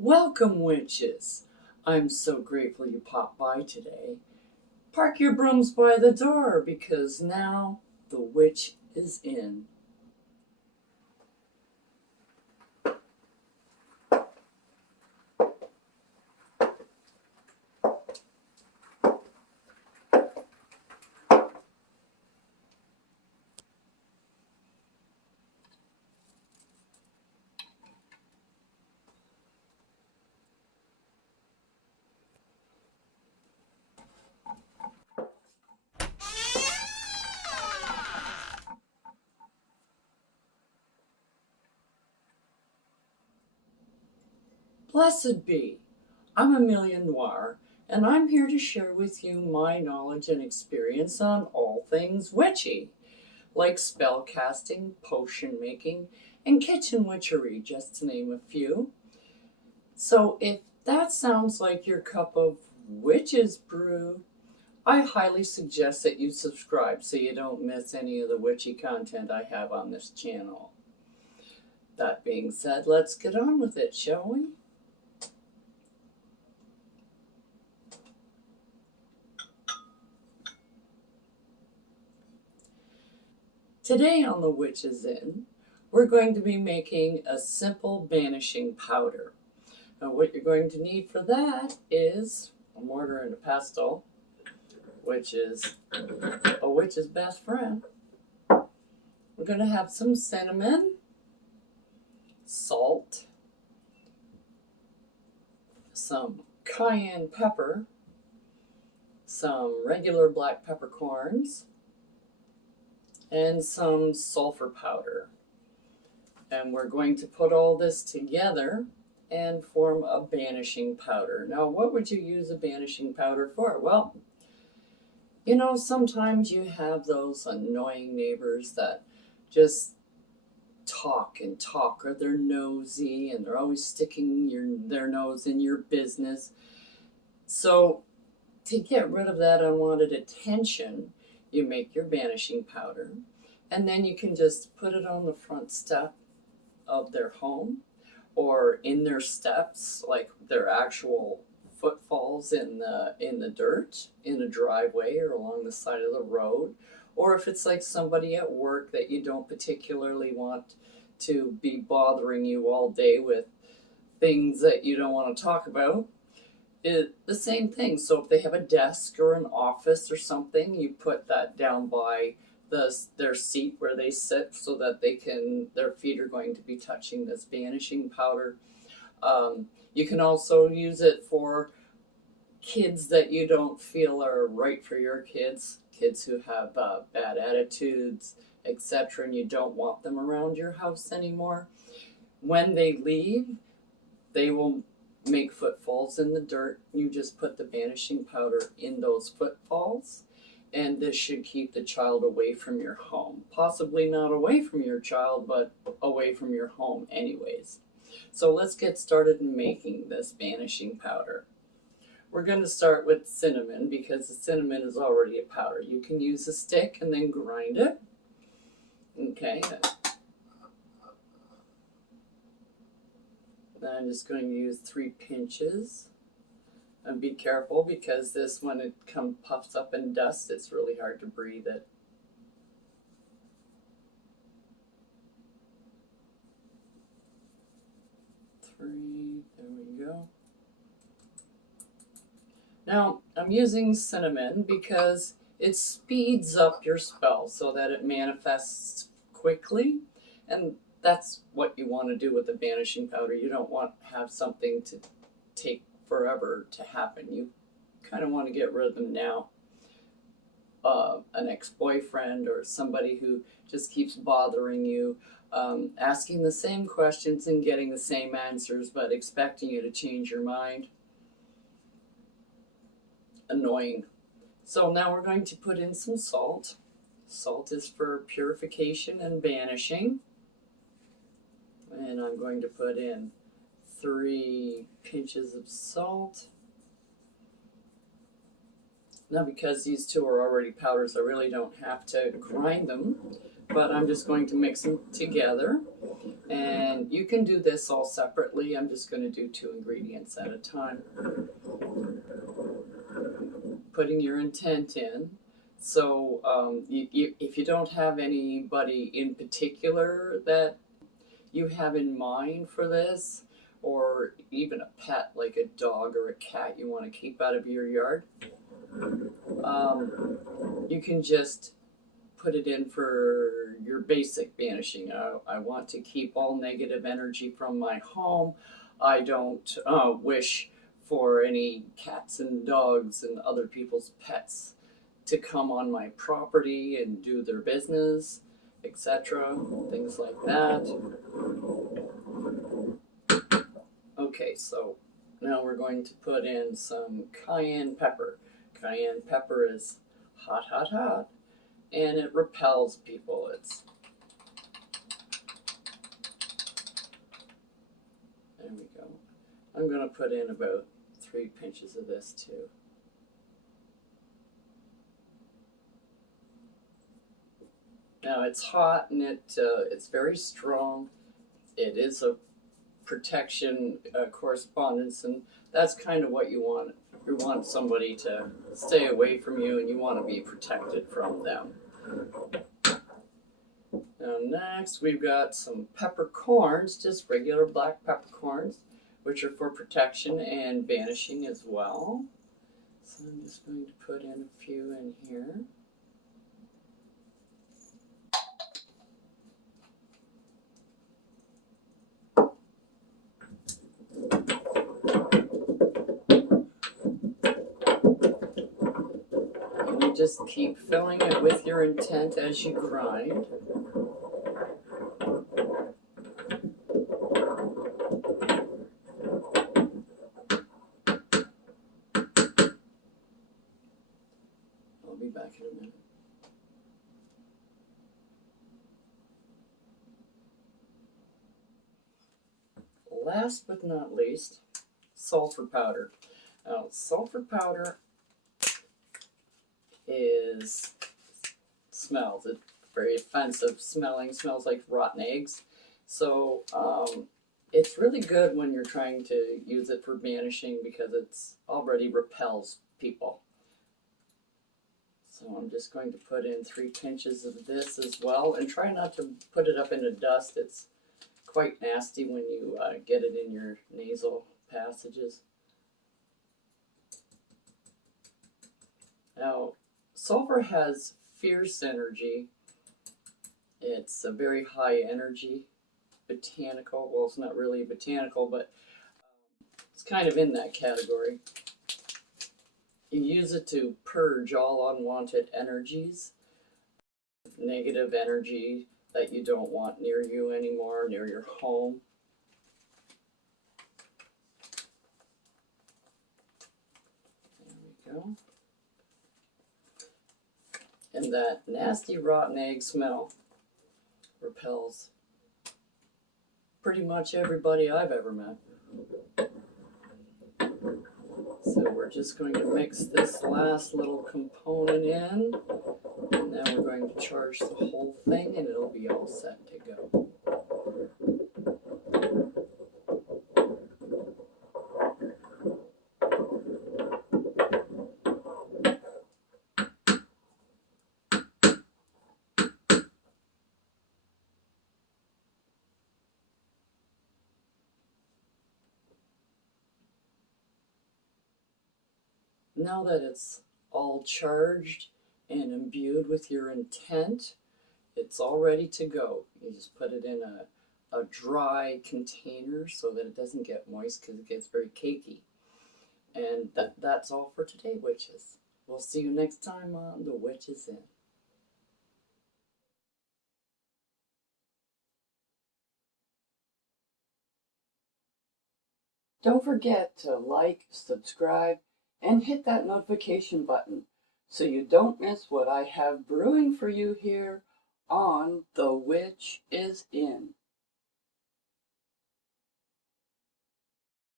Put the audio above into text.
Welcome, witches. I'm so grateful you popped by today. Park your brooms by the door because now the witch is in. Blessed be. I'm Amelia Noir, and I'm here to share with you my knowledge and experience on all things witchy, like spell casting, potion making, and kitchen witchery, just to name a few. So if that sounds like your cup of witch's brew, I highly suggest that you subscribe so you don't miss any of the witchy content I have on this channel. That being said, let's get on with it, shall we? Today on The Witch's Inn, we're going to be making a simple banishing powder. Now what you're going to need for that is a mortar and a pestle, which is a witch's best friend. We're going to have some cinnamon, salt, some cayenne pepper, some regular black peppercorns, and some sulfur powder. And we're going to put all this together and form a banishing powder. Now, what would you use a banishing powder for? Well, you know, sometimes you have those annoying neighbors that just talk and talk, or they're nosy and they're always sticking their nose in your business. So to get rid of that unwanted attention, you make your banishing powder, and then you can just put it on the front step of their home or in their steps, like their actual footfalls in the dirt, in a driveway or along the side of the road. Or if it's like somebody at work that you don't particularly want to be bothering you all day with things that you don't want to talk about, the same thing. So if they have a desk or an office or something, you put that down by their seat where they sit so that their feet are going to be touching this banishing powder. You can also use it for kids that you don't feel are right for your kids who have bad attitudes, etc., and you don't want them around your house anymore. When they leave, they will make footfalls in the dirt. You just put the banishing powder in those footfalls, and this should keep the child away from your home. Possibly not away from your child, but away from your home anyways. So let's get started in making this banishing powder. We're going to start with cinnamon because the cinnamon is already a powder. You can use a stick and then grind it. Okay. Then I'm just going to use 3 pinches. And be careful because this, when it puffs up in dust, it's really hard to breathe it. Three, there we go. Now, I'm using cinnamon because it speeds up your spell so that it manifests quickly, and that's what you want to do with the banishing powder. You don't want to have something to take forever to happen. You kind of want to get rid of them now. An ex-boyfriend or somebody who just keeps bothering you, asking the same questions and getting the same answers, but expecting you to change your mind. Annoying. So now we're going to put in some salt. Salt is for purification and banishing. And I'm going to put in 3 pinches of salt. Now, because these two are already powders, I really don't have to grind them. but I'm just going to mix them together. And you can do this all separately. I'm just going to do 2 ingredients at a time. Putting your intent in. So if you don't have anybody in particular that you have in mind for this, or even a pet like a dog or a cat you want to keep out of your yard, you can just put it in for your basic banishing. I want to keep all negative energy from my home. I don't wish for any cats and dogs and other people's pets to come on my property and do their business, etc. Things like that. Okay, so now we're going to put in some cayenne pepper. Cayenne pepper is hot, hot, hot, and it repels people. There we go. I'm going to put in about 3 pinches of this too. Now it's hot and it's very strong. It is a protection correspondence, and that's kind of what you want. You want somebody to stay away from you, and you want to be protected from them. Now next we've got some peppercorns, just regular black peppercorns, which are for protection and banishing as well. So I'm just going to put in a few in here. And you just keep filling it with your intent as you grind. I'll be back in a minute. Last but not least, sulfur powder. Now, sulfur powder smells. It's very offensive smelling, smells like rotten eggs. So it's really good when you're trying to use it for banishing because it's already repels people. So I'm just going to put in 3 pinches of this as well, and try not to put it up into dust. It's quite nasty when you get it in your nasal passages. Now, sulfur has fierce energy. It's a very high energy botanical. Well, it's not really botanical, but it's kind of in that category. You use it to purge all unwanted energies, negative energy that you don't want near you anymore, near your home. There we go. And that nasty rotten egg smell repels pretty much everybody I've ever met. So we're just going to mix this last little component in, and then we're going to charge the whole thing, and it'll be all set to go. Now that it's all charged and imbued with your intent, it's all ready to go. You just put it in a dry container so that it doesn't get moist because it gets very cakey. And that's all for today, witches. We'll see you next time on The Witches Inn. Don't forget to like, subscribe, and hit that notification button so you don't miss what I have brewing for you here on The Witch is In.